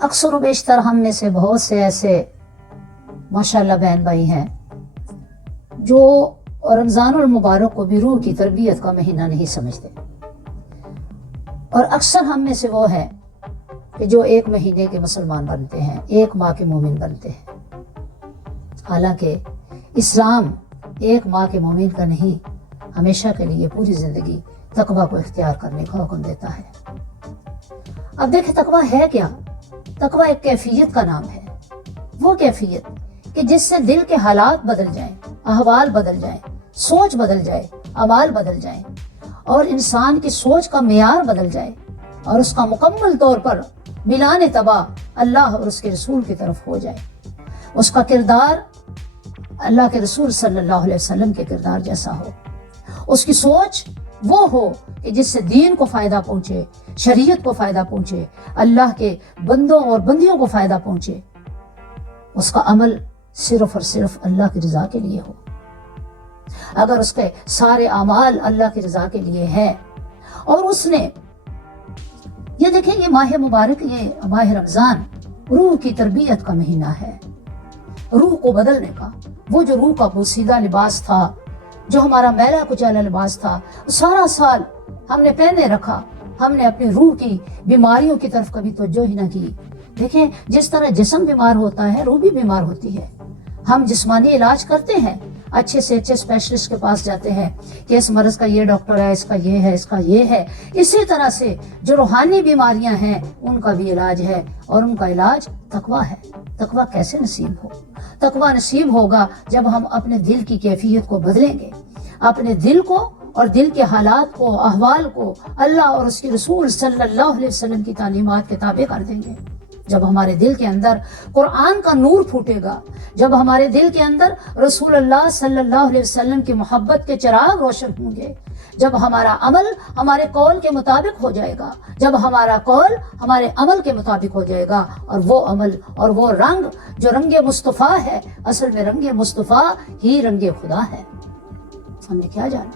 अक्सर व बेशतर हम में से बहुत से ऐसे माशाल्लाह बहन भाई हैं जो रमज़ानुल मुबारक को भी रूह की तरबियत का महीना नहीं समझते, और अक्सर हम में से वो है कि जो एक महीने के मुसलमान बनते हैं, एक माह के मोमिन बनते हैं। हालांकि इस्लाम एक माह के मोमिन का नहीं, हमेशा के लिए पूरी ज़िंदगी तकवा को इख्तियार करने का हुक्म देता है। अब देखें तकवा है क्या? तकवा एक कैफियत का नाम है। वो कैफियत कि जिससे दिल के हालात बदल जाएं, अहवाल बदल जाएं, सोच बदल जाए, अमाल बदल जाएं, और इंसान की सोच का मेयार बदल जाए और उसका मुकम्मल तौर पर मिलान तबा अल्लाह और उसके रसूल की तरफ हो जाए। उसका किरदार अल्लाह के रसूल सल्लल्लाहु अलैहि वसल्लम के किरदार जैसा हो। उसकी सोच वो हो कि जिससे दीन को फ़ायदा पहुँचे, शरीयत को फ़ायदा पहुँचे, अल्लाह के बंदों और बंदियों को फ़ायदा पहुँचे। उसका अमल सिर्फ और सिर्फ अल्लाह की रज़ा के लिए हो। अगर उसके सारे अमाल अल्लाह की रज़ा के लिए है और उसने ये देखें, ये माह मुबारक, ये माह रमज़ान रूह की तरबियत का महीना है, रूह को बदलने का। वो जो रूह का पोशीदा लिबास था, जो हमारा मैला कुचैला लिबास था, सारा साल हमने पहने रखा, हमने अपनी रूह की बीमारियों की तरफ कभी तवज्जो ही ना की। देखें, जिस तरह जिस्म बीमार होता है, रूह भी बीमार होती है। हम जिस्मानी इलाज करते हैं, अच्छे से अच्छे स्पेशलिस्ट के पास जाते हैं कि इस मर्ज का ये डॉक्टर है, इसका ये है, इसका ये है। इसी तरह से जो रूहानी बीमारियां हैं उनका भी इलाज है, और उनका इलाज तकवा है। तकवा कैसे नसीब हो? तकवा नसीब होगा जब हम अपने दिल की कैफियत को बदलेंगे, अपने दिल को और दिल के हालात को, अहवाल को अल्लाह और उसके रसूल सल्लल्लाहु अलैहि वसल्लम की तालीमात के ताबे कर देंगे। जब हमारे दिल के अंदर कुरान का नूर फूटेगा, जब हमारे दिल के अंदर रसूल अल्लाह सल्लल्लाहु अलैहि वसल्लम की मोहब्बत के चिराग रोशन होंगे, जब हमारा अमल हमारे कौल के मुताबिक हो जाएगा, जब हमारा कौल हमारे अमल के मुताबिक हो जाएगा, और वो अमल और वो रंग जो रंगे मुस्तफ़ा है, असल में रंगे मुस्तफ़ा ही रंगे खुदा है। हमने क्या जाना?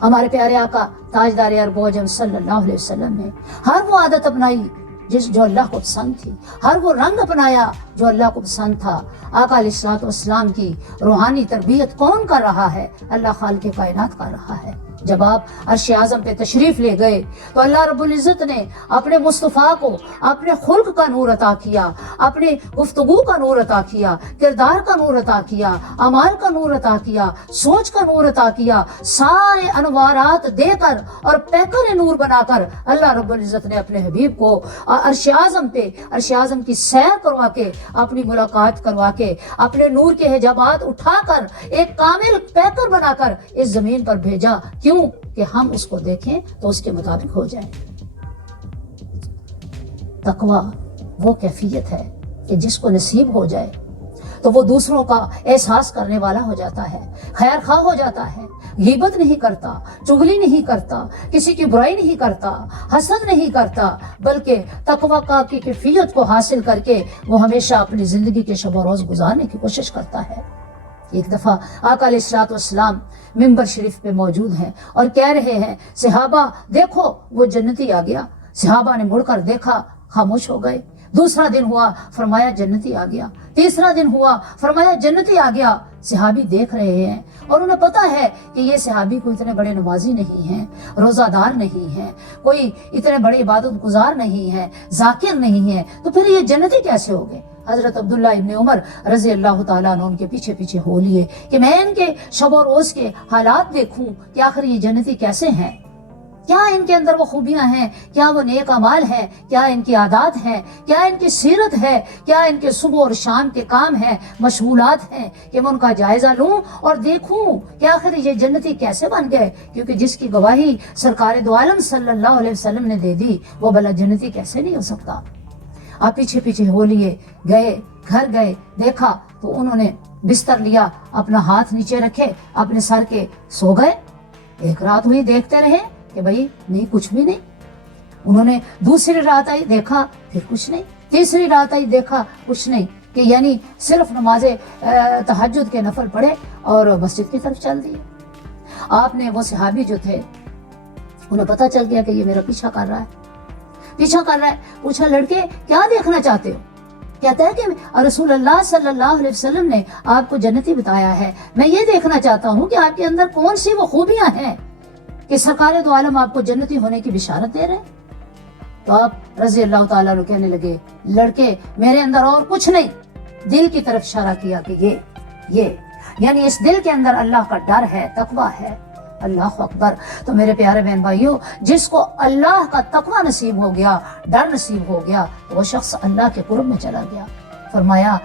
हमारे प्यारे आका ताजदार अरब अजम सल्लल्लाहु अलैहि वसल्लम ने हर वो आदत अपनाई जो अल्लाह को पसंद थी, हर वो रंग अपनाया जो अल्लाह को पसंद था। आका अलैहिस्सलातु वस्सलाम की रूहानी तरबियत कौन कर रहा है? अल्लाह खालिक़े कायनात कर रहा है। जब आप अर्श आज़म पे तशरीफ ले गए तो अल्लाह रब्बुल इज़्ज़त ने अपने मुस्तफ़ा को अपने खुल्क का नूर अता किया, अपने गुफ्तगू का नूर अता किया, किरदार का नूर अता किया, अमाल का नूर अता किया, सोच का नूर अता किया। सारे अनवारात देकर और पैकर नूर बनाकर अल्लाह रब्बुल इज़्ज़त ने अपने हबीब को अर्श आज़म पे, अर्श आज़म की सैर करवा के, अपनी मुलाकात करवा के, अपने नूर के हिजाबात उठाकर एक कामिल पैकर बनाकर इस जमीन पर भेजा। क्यों? कि हम उसको देखें तो उसके मुताबिक हो जाए। तकवा वो कैफियत है कि जिसको नसीब हो जाए तो वो दूसरों का एहसास करने वाला हो जाता है, खैर खा हो जाता है, गीबत नहीं करता, चुगली नहीं करता, किसी की बुराई नहीं करता, हसद नहीं करता, बल्कि तकवा का की कैफियत को हासिल करके वो हमेशा अपनी जिंदगी के शब रोज गुजारने की कोशिश करता है। एक दफा आका अलैहिस्सलातु वस्सलाम मिंबर शरीफ पे मौजूद हैं और कह रहे हैं, सहाबा देखो वो जन्नती आ गया। सहाबा ने मुड़कर देखा, खामोश हो गए। दूसरा दिन हुआ, फरमाया जन्नती आ गया। तीसरा दिन हुआ, फरमाया जन्नती आ गया। सहाबी देख रहे हैं और उन्हें पता है कि ये सहाबी कोई इतने बड़े नमाजी नहीं हैं, रोजादार नहीं हैं, कोई इतने बड़े इबादत गुजार नहीं है, जाकिर नहीं है, तो फिर ये जन्नती कैसे हो गए? हजरत अब्दुल्ला इब्न उमर रजी अल्लाह तआला अन्हु उनके पीछे पीछे हो लिए कि मैं इनके शब और रोज के हालात देखूं कि आखिर ये जन्नती कैसे हैं, क्या इनके अंदर वो खूबियां हैं, क्या वो नेक अमाल है, क्या इनकी आदात है, क्या इनकी सीरत है, क्या इनके सुबह और शाम के काम है, मशगूलात हैं, कि मैं उनका जायजा लूं और देखूं कि आखिर ये जन्नती कैसे बन गए। क्योंकि जिसकी गवाही सरकार दो आलम सल्लल्लाहु अलैहि वसल्लम ने दे दी, वो भला जन्नती कैसे नहीं हो सकता। आप पीछे पीछे हो लिए गए, घर गए, देखा तो उन्होंने बिस्तर लिया, अपना हाथ नीचे रखे, अपने सर के सो गए। एक रात हुई, देखते रहे कि भाई नहीं, कुछ भी नहीं। उन्होंने दूसरी रात आई, देखा फिर कुछ नहीं। तीसरी रात आई, देखा कुछ नहीं, कि यानी सिर्फ नमाजे तहज्जुद के नफल पढ़े और मस्जिद की तरफ चल दिए। आपने वो सहाबी जो थे, उन्हें पता चल गया कि ये मेरा पीछा कर रहा है। پیچھا کر رہا ہے. پوچھا لڑکے کیا دیکھنا چاہتے ہو؟ کہتا ہے کہ رسول اللہ صلی اللہ علیہ وسلم نے آپ کو جنتی بتایا ہے, میں یہ دیکھنا چاہتا ہوں کہ آپ کے اندر کون سی وہ خوبیاں ہیں کہ سرکار دو عالم آپ کو جنتی ہونے کی بشارت دے رہے ہیں. تو آپ رضی اللہ تعالیٰ عنہ کہنے لگے لڑکے میرے اندر اور کچھ نہیں, دل کی طرف اشارہ کیا کہ یہ یعنی اس دل کے اندر اللہ کا ڈر ہے, تقویٰ ہے. اللہ اکبر. تو میرے پیارے بہن بھائیوں, جس کو اللہ کا تقویٰ نصیب ہو گیا, ڈر نصیب ہو گیا, تو وہ شخص اللہ کے قرب میں چلا گیا. فرمایا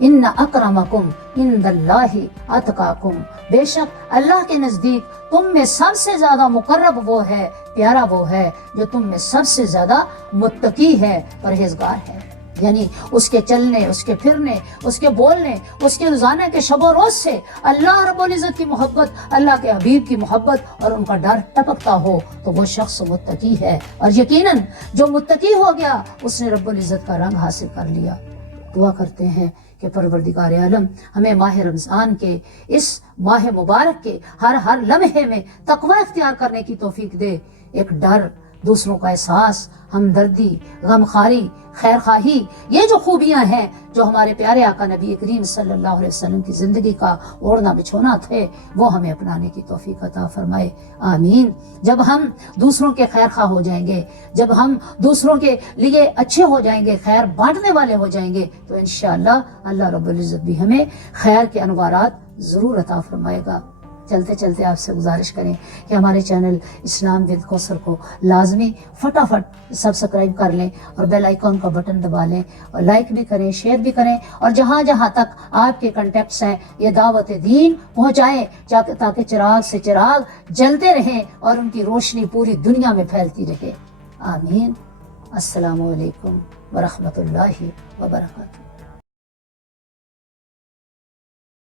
ان اکرمکم عند اللہ اتقاکم, بے شک اللہ کے نزدیک تم میں سب سے زیادہ مقرب وہ ہے, پیارا وہ ہے جو تم میں سب سے زیادہ متقی ہے, پرہیزگار ہے. یعنی اس کے چلنے, اس کے پھرنے, اس کے بولنے, اس کے روزانہ کے شب و روز سے اللہ رب العزت کی محبت, اللہ کے حبیب کی محبت اور ان کا ڈر ٹپکتا ہو تو وہ شخص متقی ہے. اور یقیناً جو متقی ہو گیا اس نے رب العزت کا رنگ حاصل کر لیا. دعا کرتے ہیں کہ پروردگار عالم ہمیں ماہ رمضان کے اس ماہ مبارک کے ہر لمحے میں تقوی اختیار کرنے کی توفیق دے. ایک ڈر, دوسروں کا احساس, ہمدردی, غمخواری, خیر خواہی, یہ جو خوبیاں ہیں جو ہمارے پیارے آقا نبی کریم صلی اللہ علیہ وسلم کی زندگی کا اوڑھنا بچھونا تھے, وہ ہمیں اپنانے کی توفیق عطا فرمائے. آمین. جب ہم دوسروں کے خیر خواہ ہو جائیں گے, جب ہم دوسروں کے لیے اچھے ہو جائیں گے, خیر بانٹنے والے ہو جائیں گے, تو انشاءاللہ اللہ رب العزت بھی ہمیں خیر کے انوارات ضرور عطا فرمائے گا. چلتے چلتے آپ سے گزارش کریں کہ ہمارے چینل اسلام ود کوثر کو لازمی فٹافٹ سبسکرائب کر لیں اور بیل آئیکن کا بٹن دبا لیں, اور لائک بھی کریں, شیئر بھی کریں, اور جہاں جہاں تک آپ کے کنٹیکٹس ہیں یہ دعوت دین پہنچائیں تاکہ چراغ سے چراغ جلتے رہیں اور ان کی روشنی پوری دنیا میں پھیلتی رہے. آمین. السلام علیکم ورحمۃ اللہ وبرکاتہ.